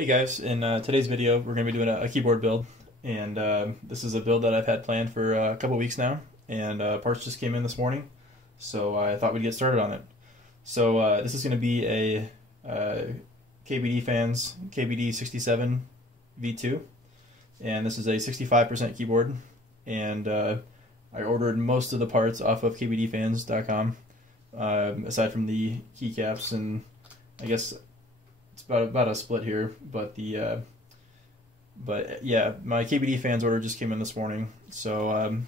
Hey guys, in today's video we're going to be doing a keyboard build, and this is a build that I've had planned for a couple weeks now, and parts just came in this morning, so I thought we'd get started on it. So this is going to be a KBD Fans KBD67 V2, and this is a 65% keyboard, and I ordered most of the parts off of KBDFans.com, aside from the keycaps, and I guess it's about a split here, but yeah, my KBD Fans order just came in this morning, so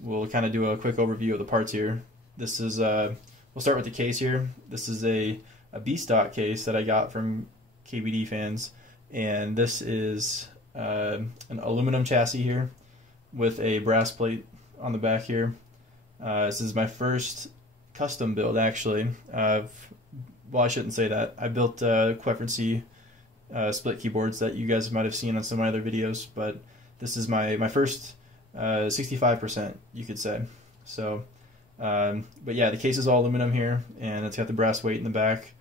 we'll kind of do a quick overview of the parts here. This is we'll start with the case here. This is a B stock case that I got from KBD Fans, and this is an aluminum chassis here with a brass plate on the back here. This is my first custom build, actually. Well, I shouldn't say that. I built Quefrency split keyboards that you guys might have seen on some of my other videos, but this is my first 65%, you could say. So, but yeah, the case is all aluminum here, and it's got the brass weight in the back.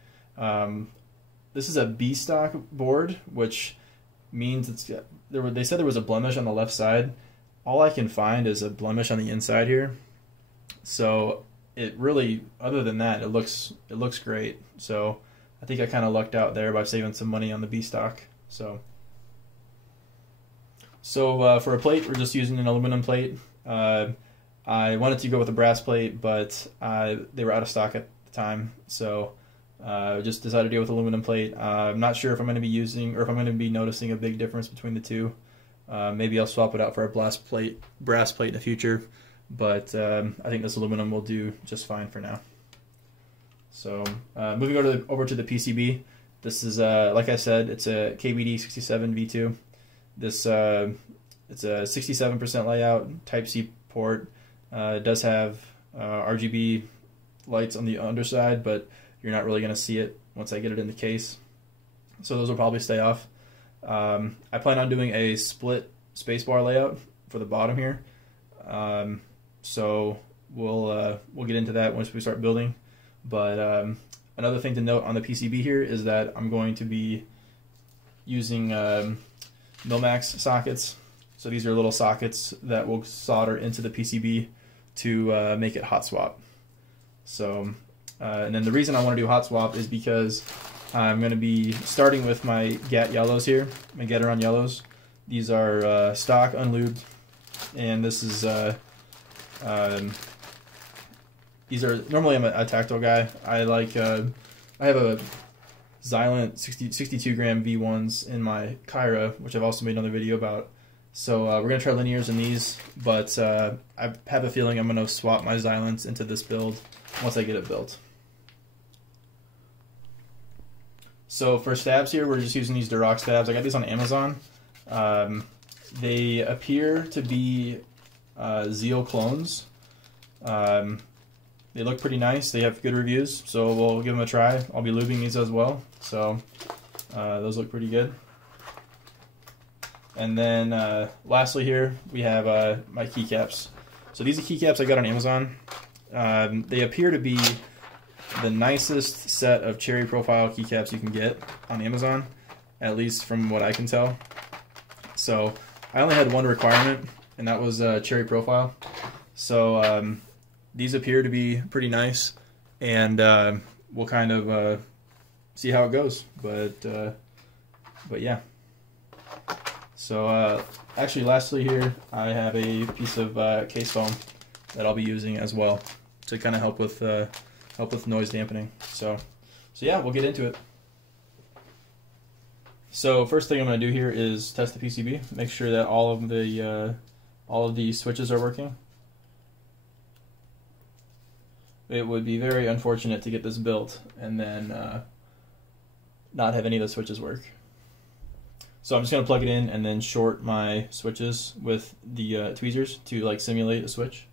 This is a B stock board, which means they said there was a blemish on the left side. All I can find is a blemish on the inside here. So it really, other than that, it looks great. So I think I kind of lucked out there by saving some money on the B stock. So for a plate, we're just using an aluminum plate. I wanted to go with a brass plate, but they were out of stock at the time, so just decided to go with aluminum plate. I'm not sure if I'm going to be using, or if I'm going to be noticing a big difference between the two. Maybe I'll swap it out for a brass plate in the future, but I think this aluminum will do just fine for now. So moving over to the PCB, this is like I said, it's a KBD67 V2. This it's a 67% layout, Type C port. It does have RGB lights on the underside, but you're not really going to see it once I get it in the case, so those will probably stay off. I plan on doing a split spacebar layout for the bottom here, so we'll get into that once we start building. But another thing to note on the PCB here is that I'm going to be using Milmax sockets. So these are little sockets that will solder into the PCB to make it hot swap. So and then the reason I want to do hot swap is because I'm going to be starting with my Gateron Yellows here, my Gateron Yellows. These are stock unlubed, and this is these are, normally I'm a tactile guy. I like I have a Xylent 62 gram V1s in my Kyra, which I've also made another video about. So we're going to try linears in these, but I have a feeling I'm going to swap my Xylents into this build once I get it built. So for stabs here, we're just using these Durock stabs. I got these on Amazon. They appear to be Zeal clones. They look pretty nice. They have good reviews, so we'll give them a try. I'll be lubing these as well, so those look pretty good. And then lastly here, we have my keycaps. So these are keycaps I got on Amazon. They appear to be the nicest set of cherry profile keycaps you can get on Amazon, at least from what I can tell. So I only had one requirement, and that was cherry profile. So these appear to be pretty nice, and we'll kind of see how it goes. But yeah. So actually, lastly here, I have a piece of case foam that I'll be using as well to kind of help with noise dampening. So yeah, we'll get into it. So first thing I'm going to do here is test the PCB, make sure that all of the switches are working. It would be very unfortunate to get this built and then not have any of the switches work. So I'm just going to plug it in and then short my switches with the tweezers to like simulate a switch.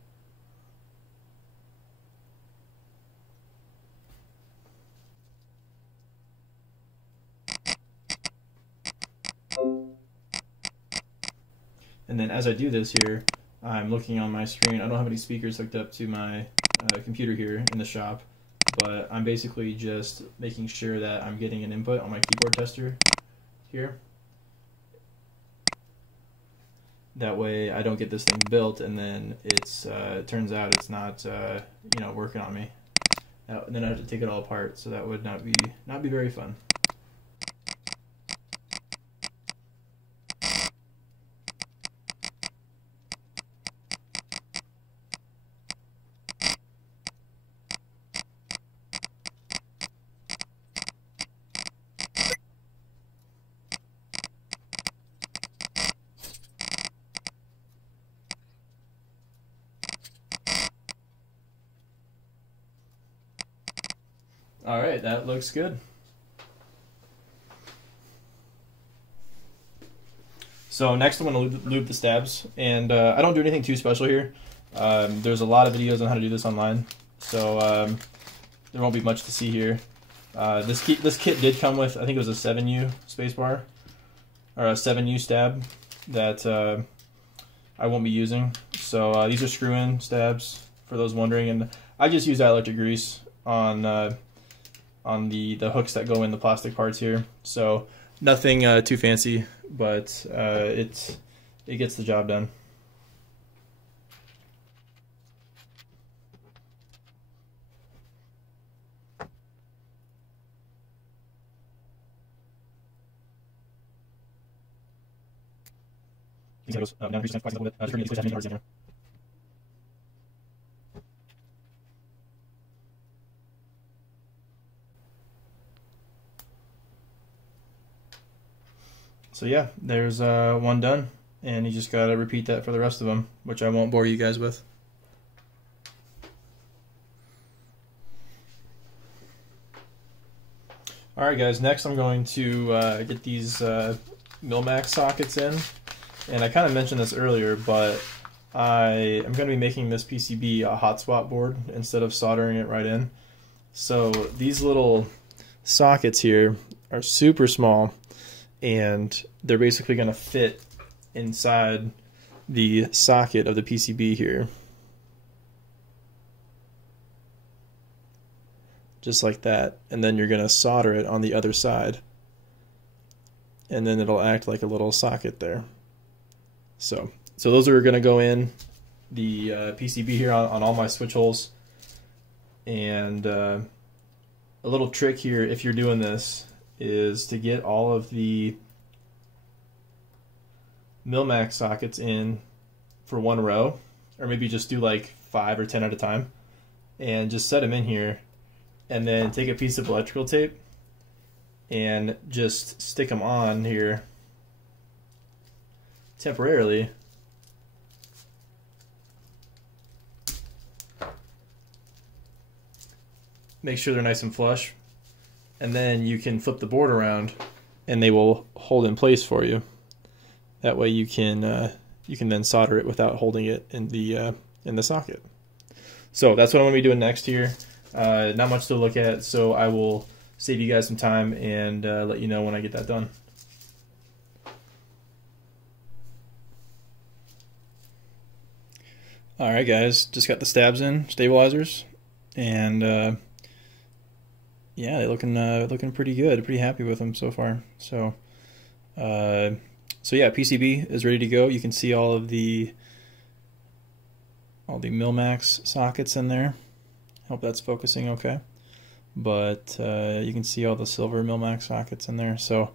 And then as I do this here, I'm looking on my screen. I don't have any speakers hooked up to my computer here in the shop, but I'm basically just making sure that I'm getting an input on my keyboard tester, here. That way I don't get this thing built and then it turns out it's not you know, working on me. And then I have to take it all apart, so that would not be very fun. Alright, that looks good. So next I'm going to lube the stabs, and I don't do anything too special here. There's a lot of videos on how to do this online, so there won't be much to see here. This kit did come with, I think it was a 7U spacebar, or a 7U stab that I won't be using. So these are screw-in stabs, for those wondering, and I just use dielectric grease on the hooks that go in the plastic parts here. So nothing too fancy, but it gets the job done. So yeah, there's one done, and you just gotta repeat that for the rest of them, which I won't bore you guys with. Alright guys, next I'm going to get these Milmax sockets in, and I kind of mentioned this earlier, but I am going to be making this PCB a hot swap board instead of soldering it right in. So these little sockets here are super small, and they're basically going to fit inside the socket of the PCB here. Just like that. And then you're going to solder it on the other side. And then it'll act like a little socket there. So those are going to go in the PCB here on all my switch holes. And a little trick here, if you're doing this, is to get all of the Milmax sockets in for one row, or maybe just do like 5 or 10 at a time, and just set them in here, and then take a piece of electrical tape and just stick them on here temporarily. Make sure they're nice and flush, and then you can flip the board around and they will hold in place for you. That way you can then solder it without holding it in the socket. So that's what I'm going to be doing next here. Not much to look at, so I will save you guys some time and let you know when I get that done. Alright guys, just got the stabs in, stabilizers, and yeah, they're looking pretty good. Pretty happy with them so far. So yeah, PCB is ready to go. You can see all the Milmax sockets in there. Hope that's focusing okay. But you can see all the silver Milmax sockets in there. So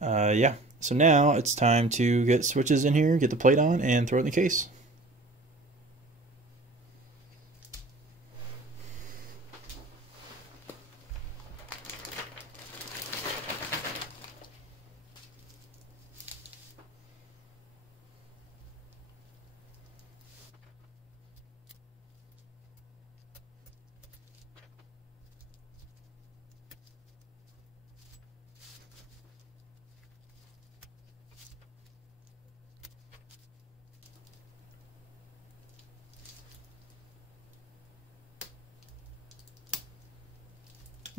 yeah, so now it's time to get switches in here, get the plate on, and throw it in the case.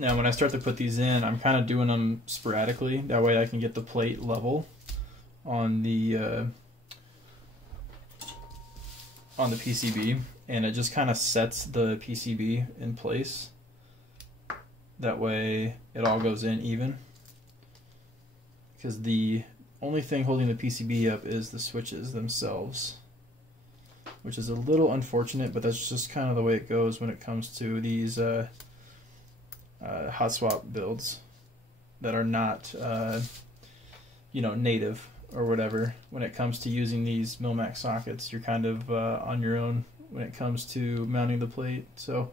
Now when I start to put these in, I'm kind of doing them sporadically. That way I can get the plate level on the PCB, and it just kind of sets the PCB in place. That way it all goes in even. because the only thing holding the PCB up is the switches themselves, which is a little unfortunate, but that's just kind of the way it goes when it comes to these hot swap builds that are not you know, native or whatever. When it comes to using these Milmax sockets, you're kind of on your own when it comes to mounting the plate. So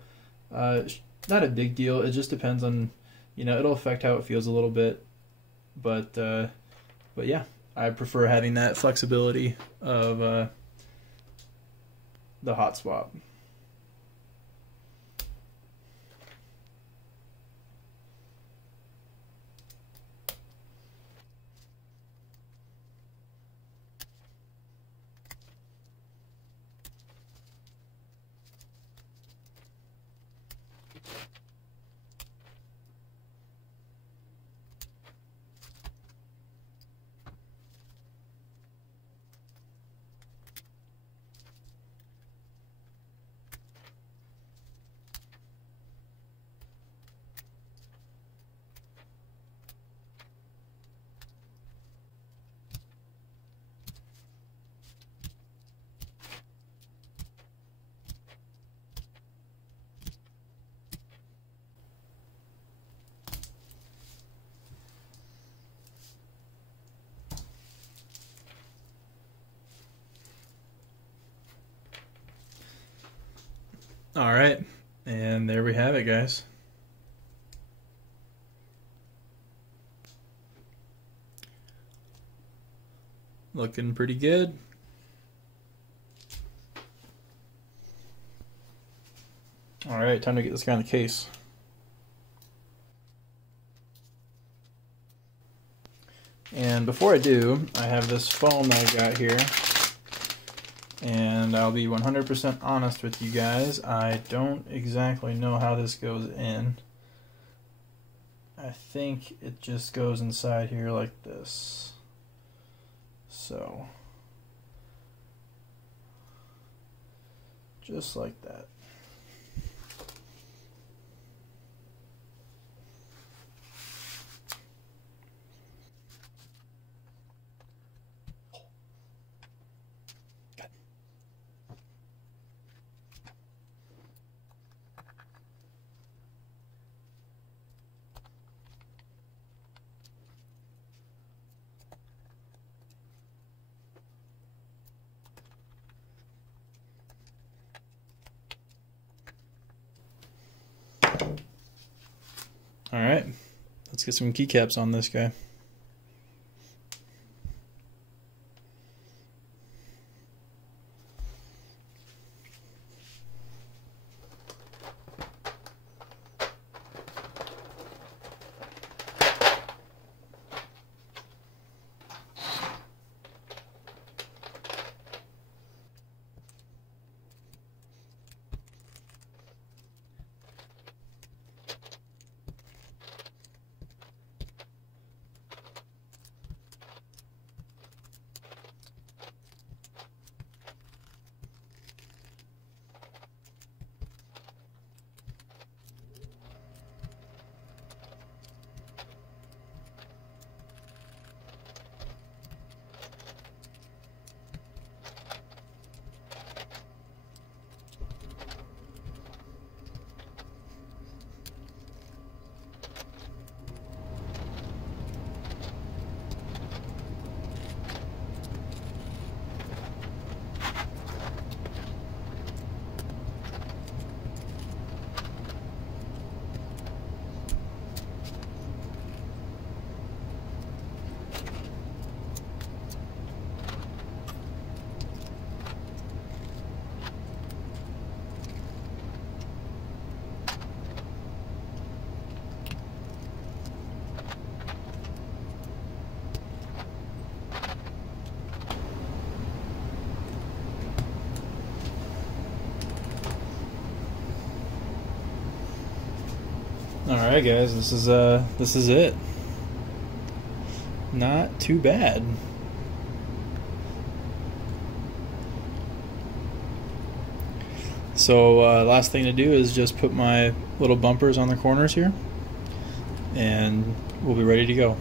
not a big deal. It just depends on, you know, it'll affect how it feels a little bit, but yeah, I prefer having that flexibility of the hot swap. All right, and there we have it, guys. Looking pretty good. All right, time to get this guy in the case. And before I do, I have this foam that I got here. And I'll be 100% honest with you guys, I don't exactly know how this goes in. I think it just goes inside here like this. So, just like that. Alright, let's get some keycaps on this guy. Alright guys, this is it. Not too bad. So last thing to do is just put my little bumpers on the corners here and we'll be ready to go.